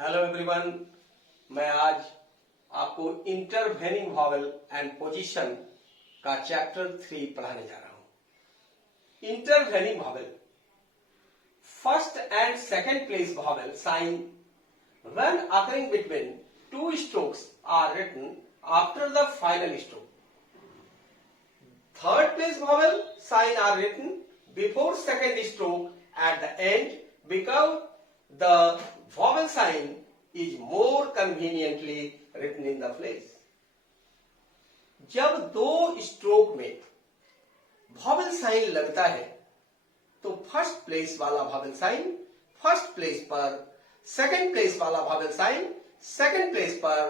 Hello everyone, मैं आज आपको इंटरवेनिंग वॉवेल एंड पोजीशन का चैप्टर 3 पढ़ाने जा रहा हूं। Intervening vowel, first and second place vowel sign when occurring between two strokes are written after the final stroke. Third place vowel sign are written before second stroke at the end because the vowel sign is more conveniently written in the place। जब दो stroke में vowel sign लगता है तो first place वाला vowel sign first place पर, second place वाला vowel sign second place पर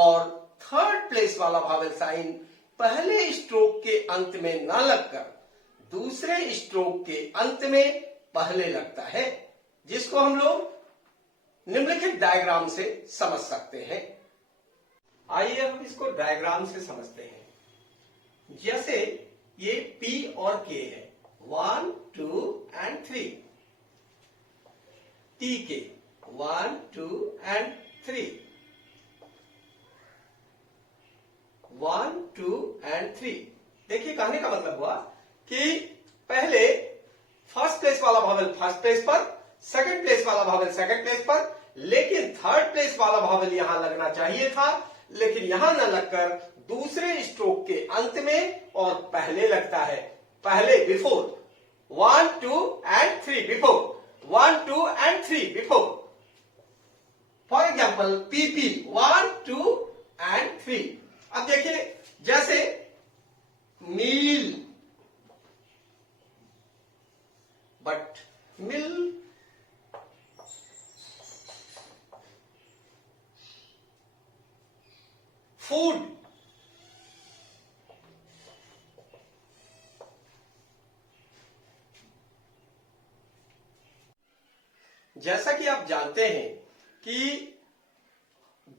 और थर्ड प्लेस वाला vowel साइन पहले स्ट्रोक के अंत में न लगकर दूसरे स्ट्रोक के अंत में पहले लगता है, जिसको हम लोग निम्नलिखित डायग्राम से समझ सकते हैं। आइए हम इसको डायग्राम से समझते हैं। जैसे ये P और K है, 1, 2 एंड 3। TK 1, 2 and 3, 1, 2 and 3। देखिए, कहने का मतलब हुआ कि पहले फर्स्ट प्लेस वाला वॉवेल फर्स्ट प्लेस पर, सेकंड प्लेस वाला वॉवेल सेकंड प्लेस पर, लेकिन थर्ड प्लेस वाला वॉवेल यहां लगना चाहिए था, लेकिन यहां न लगकर दूसरे स्ट्रोक के अंत में और पहले लगता है। पहले before 1, 2 and 3 before 1, 2 and 3 before. For example PP 1, 2 and 3। अब देखिए, जैसे मील, बट मिल, फूड, जैसा कि आप जानते हैं कि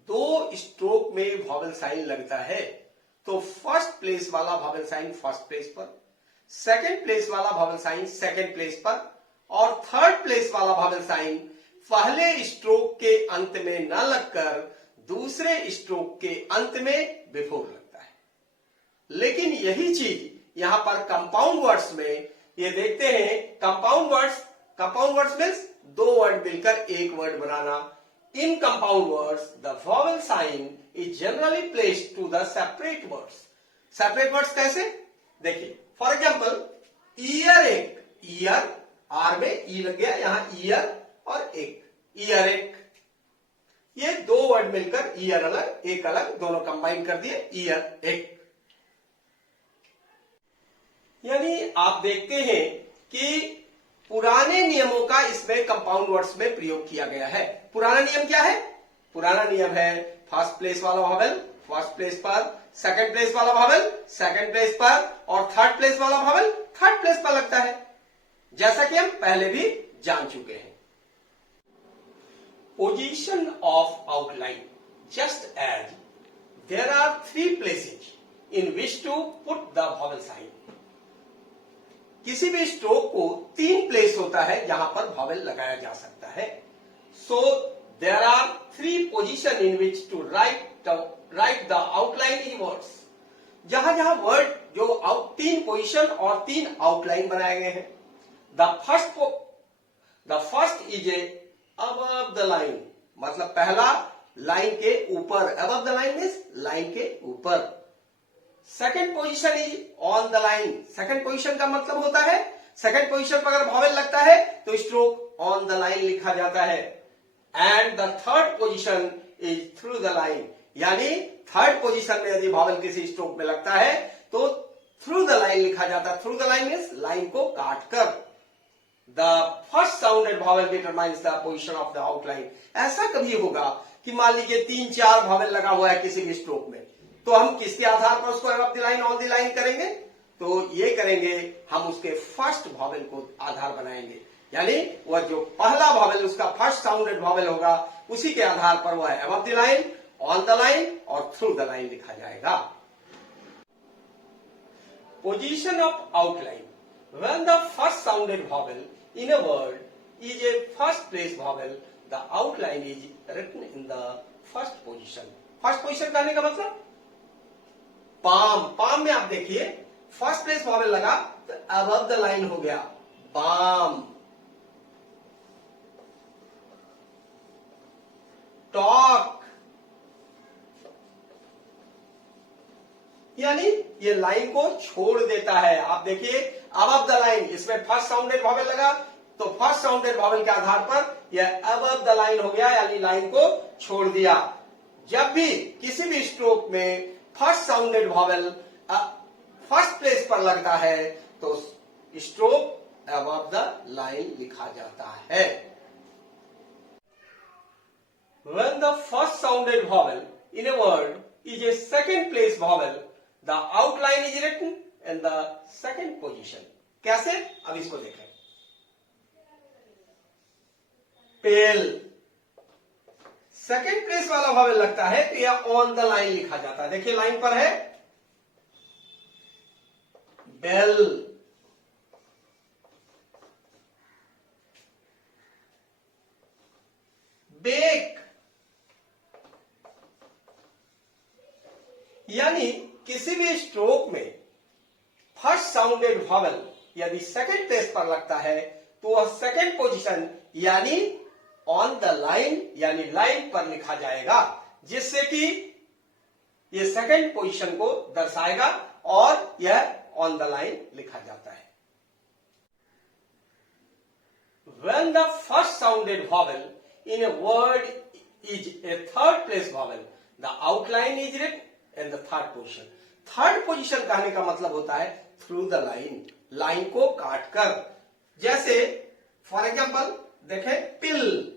दो स्ट्रोक में वॉवेल साइन लगता है तो फर्स्ट प्लेस वाला वॉवेल साइन फर्स्ट प्लेस पर, सेकंड प्लेस वाला वॉवेल साइन सेकंड प्लेस पर और थर्ड प्लेस वाला वॉवेल साइन पहले स्ट्रोक के अंत में न लगकर दूसरे स्ट्रोक के अंत में बिफोर लगता है। लेकिन यही चीज यहां पर कंपाउंड वर्ड्स में ये देखते हैं। कंपाउंड वर्ड्स मीन्स दो वर्ड मिलकर एक वर्ड बनाना। In compound words the vowel sign is generally placed to the separate words. Separate words कैसे? देखिए, फॉर एग्जाम्पल ईयर एक, ईयर आर में ई लग गया, यहां ईयर और एक, ईयर एक। ये दो वर्ड मिलकर ईयर अलग एक अलग दोनों कंबाइन कर दिए, ईयर एक। यानी आप देखते हैं कि पुराने नियमों का इसमें कंपाउंड वर्ड्स में प्रयोग किया गया है। पुराना नियम क्या है? पुराना नियम है फर्स्ट प्लेस वाला वॉवेल फर्स्ट प्लेस पर, सेकंड प्लेस वाला वॉवेल सेकंड प्लेस पर और थर्ड प्लेस वाला वॉवेल थर्ड प्लेस पर लगता है, जैसा कि हम पहले भी जान चुके हैं। Position of outline, just as there are 3 places in which to put the vowel sign। किसी भी स्ट्रोक को 3 प्लेस होता है जहां पर वॉवेल लगाया जा सकता है। So there are 3 position in which to write the outline in words। जहां जहां वर्ड जो 3 पोजीशन और 3 आउटलाइन बनाए गए हैं। The first is a above the line, मतलब पहला लाइन के ऊपर, above the line means line के ऊपर। Second position is on the line. Second position का मतलब होता है सेकंड पोजीशन पर अगर वॉवेल लगता है तो स्ट्रोक ऑन द लाइन लिखा जाता है। And the third position is through the line, यानी थर्ड पोजीशन में यदि वॉवेल किसी स्ट्रोक में लगता है तो थ्रू द लाइन लिखा जाता है। Through the line means line को काट कर। The first sounded vowel determines the position of the outline। ऐसा कभी होगा कि मान लीजिए 3-4 वॉवेल लगा हुआ है किसी भी स्ट्रोक में, तो हम किसके आधार पर उसको above the line on the line करेंगे? तो ये करेंगे, हम उसके फर्स्ट वॉवेल को आधार बनाएंगे, यानी वह जो पहला वॉवेल उसका फर्स्ट साउंडेड वॉवेल होगा उसी के आधार पर वह above the line, on the line और through the line लिखा जाएगा। Position of outline, when the first sounded vowel in a word is a first place vowel the outline is written in the first position. First position कहने का मतलब palm. Palm में आप देखिए first place vowel लगा तो above the line हो गया पाम। टॉक यानी ये लाइन को छोड़ देता है। आप देखिए अबव द लाइन, इसमें फर्स्ट साउंडेड वॉवेल लगा तो फर्स्ट साउंडेड वॉवेल के आधार पर यह अबव द लाइन हो गया, यानी लाइन को छोड़ दिया। जब भी किसी भी स्ट्रोक में first sounded vowel first place पर लगता है तो स्ट्रोक अबव द लाइन लिखा जाता है। When the first sounded vowel in a word is a second place vowel, the outline is written in the second position. कैसे? अब इसको देखें। पेल सेकेंड प्लेस वाला वॉवेल लगता है तो यह ऑन द लाइन लिखा जाता है। देखिए लाइन पर है बेल, बेक, यानी किसी भी स्ट्रोक में फर्स्ट साउंडेड वॉवेल यदि सेकेंड प्लेस पर लगता है तो वह सेकेंड पोजीशन यानी ऑन द लाइन यानी लाइन पर लिखा जाएगा, जिससे कि यह सेकेंड पोजीशन को दर्शाएगा और यह ऑन द लाइन लिखा जाता है। When the first sounded vowel in a word is a third place vowel, the outline is written in the third position. Third position कहने का मतलब होता है थ्रू द लाइन, लाइन को काटकर। जैसे फॉर एग्जाम्पल देखें पिल,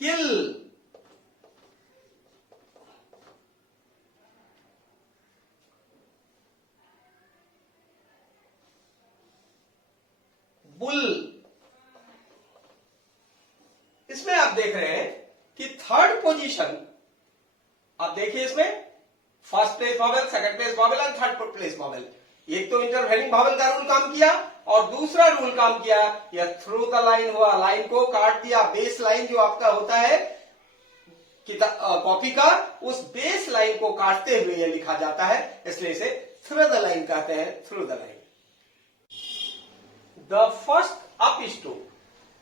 किल, बुल। इसमें आप देख रहे हैं कि थर्ड पोजीशन, आप देखिए इसमें first place vowel, second place vowel और थर्ड प्लेस वॉवेल। एक तो इंटरवेनिंग वॉवेल का रूल काम किया और दूसरा रूल काम किया यह थ्रू द लाइन हुआ, लाइन को काट दिया। बेस लाइन जो आपका होता है कॉपी का, उस बेस लाइन को काटते हुए यह लिखा जाता है, इसलिए इसे थ्रू द लाइन कहते हैं, through the line. The first up stroke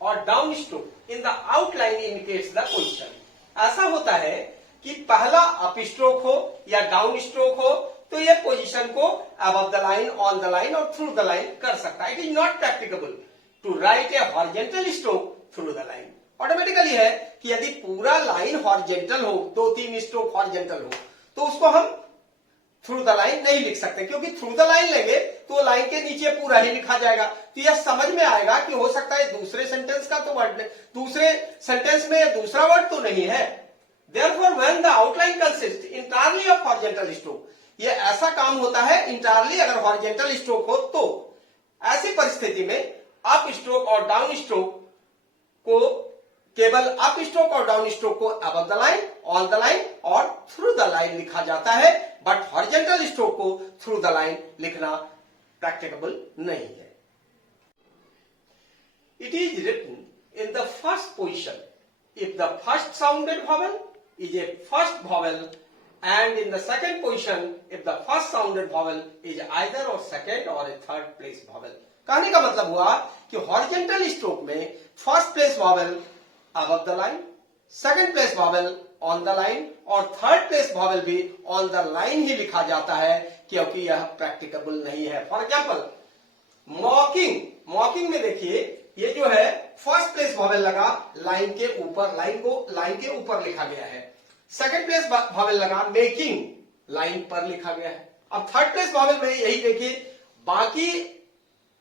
और down stroke in the outline indicates the position. ऐसा होता है कि पहला अप स्ट्रोक हो या डाउन स्ट्रोक हो तो यह पोजीशन को above the line, on the line और थ्रू द लाइन कर सकता है। It is not practicable to write a horizontal stroke through the line. Automatically है कि यदि पूरा लाइन हॉरिजॉन्टल हो, 2-3 स्ट्रोक हॉरिजॉन्टल हो, तो उसको हम थ्रू द लाइन नहीं लिख सकते, क्योंकि थ्रू द लाइन लेंगे तो लाइन के नीचे पूरा ही लिखा जाएगा। तो यह समझ में आएगा कि हो सकता है दूसरे सेंटेंस का तो वर्ड, दूसरे सेंटेंस में दूसरा वर्ड तो नहीं है। Therefore, when the outline consists entirely of horizontal stroke, ये ऐसा काम होता है इंटायरली अगर हॉरिजॉन्टल स्ट्रोक हो तो। ऐसी परिस्थिति में अप स्ट्रोक और डाउन स्ट्रोक को केवल अप स्ट्रोक और डाउन स्ट्रोक को above the line, on the line और थ्रू द लाइन लिखा जाता है, बट हॉरिजॉन्टल स्ट्रोक को थ्रू द लाइन लिखना प्रैक्टिकेबल नहीं है। It is written in the first position if the first sounded vowel is a first vowel, and in the second position if the first sounded vowel is either or second or a third place vowel। कहने का मतलब हुआ कि horizontal stroke में first place vowel above the line, second place vowel on the line और third place vowel भी on the line ही लिखा जाता है, क्योंकि यह प्रैक्टिकेबल नहीं है। फॉर एग्जाम्पल मॉकिंग, मॉकिंग में देखिए ये जो है फर्स्ट प्लेस वॉवेल लगा लाइन के ऊपर, लाइन के ऊपर लिखा गया है। सेकंड प्लेस वॉवेल लगा मेकिंग, लाइन पर लिखा गया है। अब थर्ड प्लेस वॉवेल में यही देखिए, बाकी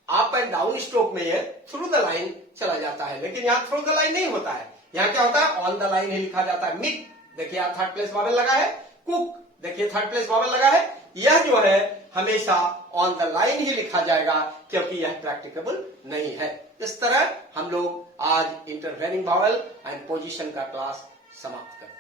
अप एंड डाउन स्ट्रोक में ये थ्रू द लाइन चला जाता है, लेकिन यहां थ्रू द लाइन नहीं होता है। यहां क्या होता है, ऑन द लाइन ही लिखा जाता है। मिक देखिए यहां थर्ड प्लेस वॉवेल लगा है, कुक देखिए थर्ड प्लेस वॉवेल लगा है। यह जो है हमेशा ऑन द लाइन ही लिखा जाएगा, क्योंकि यह प्रैक्टिकेबल नहीं है। इस तरह हम लोग आज इंटरवेनिंग वॉवेल एंड पोजीशन का क्लास समाप्त करते हैं।